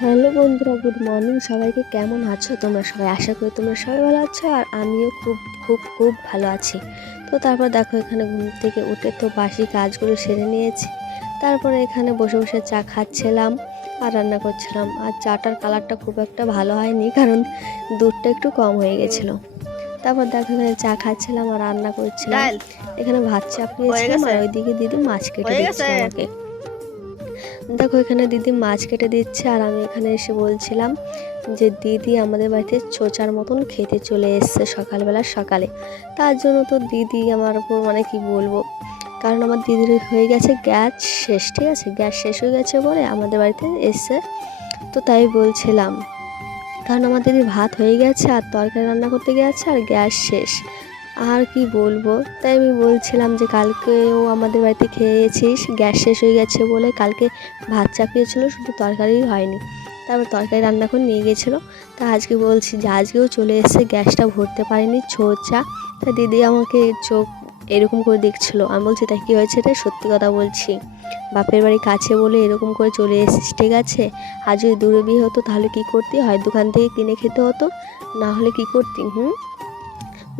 Hello বন্ধুরা, good morning সবাইকে। কেমন আছো তোমরা সবাই? আশা করি তোমরা সবাই ভালো আছো, আর আমিও খুব খুব খুব ভালো আছি। তো তারপর দেখো, এখানে ঘুম থেকে উঠে তো বাসি কাজগুলো সেরে নিয়েছি। তারপরে এখানে বসে বসে চা খাচ্ছিলাম আর রান্না করছিলাম। আর চাটার কালারটা খুব একটা ভালো হয়নি, কারণ দুধটা একটু কম হয়ে গেছিলো। তারপর দেখো, এখানে চা খাচ্ছিলাম আর রান্না করছিলাম। এখানে ভাত চাপিয়েছিলাম আর ওইদিকে দিদি মাছ কেটে দিচ্ছিল আমাকে। দেখো, এখানে দিদি মাছ কেটে দিচ্ছে আর আমি এখানে এসে বলছিলাম যে দিদি আমাদের বাড়িতে চোচার মতন খেতে চলে এসছে সকালে। তার জন্য তো দিদি আমার উপর মানে কি বলবো, কারণ আমার দিদির হয়ে গেছে গ্যাস শেষ, ঠিক আছে, গ্যাস শেষ হয়ে গেছে বলে আমাদের বাড়িতে এসছে। তো তাই বলছিলাম, কারণ আমার দিদি ভাত হয়ে গেছে আর তরকারি রান্না করতে গেছে আর গ্যাস শেষ, আর কি বলবো। তাই আমি বলছিলাম যে কালকেও আমাদের বাড়িতে খেয়েছিস, গ্যাস শেষ হয়ে গেছে বলে কালকে ভাত চাপিয়েছিল, শুধু তরকারি হয়নি। তারপর তরকারি রান্না করে নিয়ে গেছিলো। তা আজকে বলছি যে আজকেও চলে এসে গ্যাসটা ভরতে পারিনি ছোচা। তা দিদি আমাকে চোখ এরকম করে দেখছিলো। আমি বলছি তাই কী হয়েছে রে? সত্যি কথা বলছি, বাপের বাড়ি কাছে বলে এরকম করে চলে এসেছিস, ঠিক আছে। আর যদি দূরে বিয়ে হতো তাহলে কী করতি? হয় দোকান থেকে কিনে খেতে হতো, না হলে কী করতি?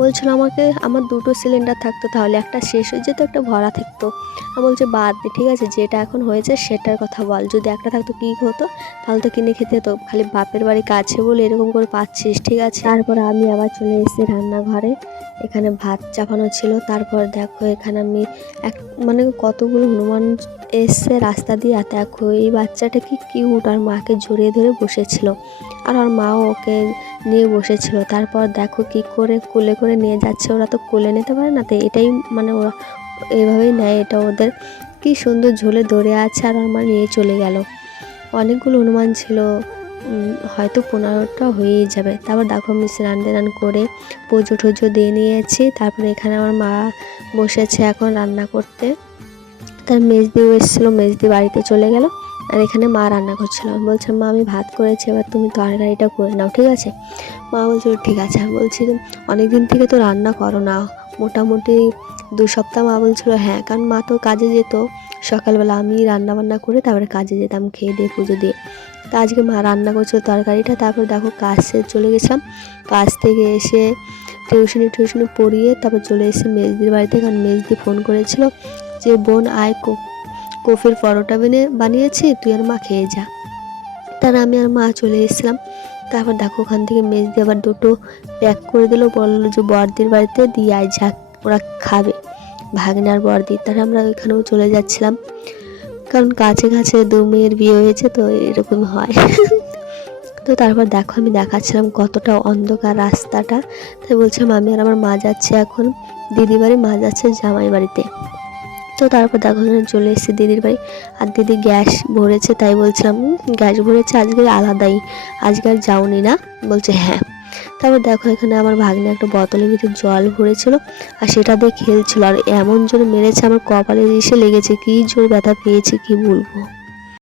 বলছিল আমাকে আমার দুটো সিলিন্ডার থাকতো, তাহলে একটা শেষ হয়ে যেত, একটা ভরা থাকতো। আমি বলছি বাদ দে, ঠিক আছে, যেটা এখন হয়েছে সেটার কথা বল। যদি একটা থাকতো কী হতো? তাহলে তো কিনে খেতে হতো। খালি বাপের বাড়ি কাছে বলে এরকম করে পাচ্ছিস, ঠিক আছে। তারপর আমি আবার চলে এসেছি রান্নাঘরে। এখানে ভাত চাপানো ছিল। তারপর দেখো, এখানে আমি মানে কতগুলো হনুমান এসছে রাস্তা দিয়ে। আর দেখো, এই বাচ্চাটা কি কিউট, আর মাকে জড়িয়ে ধরে বসেছিল, আর ওর মাও ওকে নিয়ে বসেছিল। তারপর দেখো কি করে কোলে করে নিয়ে যাচ্ছে। ওরা তো কোলে নিতে পারে না, তো এটাই মানে ওরা এইভাবেই নেয়, এটা ওদের। কি সুন্দর ঝোলে ধরে আছে আর আমার নিয়ে চলে গেল। অনেকগুলো হনুমান ছিল, হয়তো 15টা হয়েই যাবে। তারপর দেখো, আমি স্নান টান করে পুজো টুজো দিয়ে নিয়েছি। তারপরে এখানে আমার মা বসেছে এখন রান্না করতে। তার মেজদিও এসেছিলো, মেজদি বাড়িতে চলে গেল। আর এখানে মা রান্না করছিল। আমি বলছিলাম মা আমি ভাত করেছি, এবার তুমি তরকারিটা করে নাও, ঠিক আছে। মা বলছিল ঠিক আছে। আমি বলছি অনেক দিন থেকে তো রান্না করো না, মোটামুটি 2 সপ্তাহ। মা বলছিল হ্যাঁ, কারণ মা তো কাজে যেত সকালবেলা, আমি রান্না বান্না করে তারপরে কাজে যেতাম খেয়ে দিয়ে পুজো দিয়ে। তা আজকে মা রান্না করছিল তরকারিটা। তারপর দেখো কাজ সেরে চলে গেছিলাম। কাজ থেকে এসে টিউশনি পড়িয়ে তারপর চলে এসেছি মেজদির বাড়িতে, কারণ মেজদি ফোন করেছিল যে বোন আয়, কফির পরোটা বানিয়েছি, তুই আর মা খেয়ে যা। তার আমি আর মা চলে এসেছিলাম। তারপর দেখো, ওখান থেকে মেজদি আবার 2টো প্যাক করে দিল, বললো যে বড়দির বাড়িতে দিয়ে আয়, যা ওরা খাবে, ভাগ্নার বড়দি। তার আমরা ওইখানেও চলে যাচ্ছিলাম, কারণ কাছে কাছে 2 মেয়ের বিয়ে হয়েছে, তো এরকম হয়। তো তারপর দেখো, আমি দেখাচ্ছিলাম কতটা অন্ধকার রাস্তাটা। তাই বলছিলাম আমি আর আমার মা যাচ্ছে এখন দিদি বাড়ি, মা যাচ্ছে জামাই বাড়িতে। তো তারপর দেখো চলে এসেছি দিদির বাড়ি। আর দিদি গ্যাস ভরেছে, তাই বলছিলাম গ্যাস ভরেছে আজকে আলাদাই, আজকে আর যাওনি না? বলছে হ্যাঁ। তারপর দেখো, এখানে আমার ভাগ্নে একটা বোতলের ভিতরে জল ভরেছিল আর সেটা দিয়ে খেলছিল, আর এমন জোরে মেরেছে আমার কপালে এসে লেগেছে, কি জোর ব্যথা পেয়েছি কি বলবো।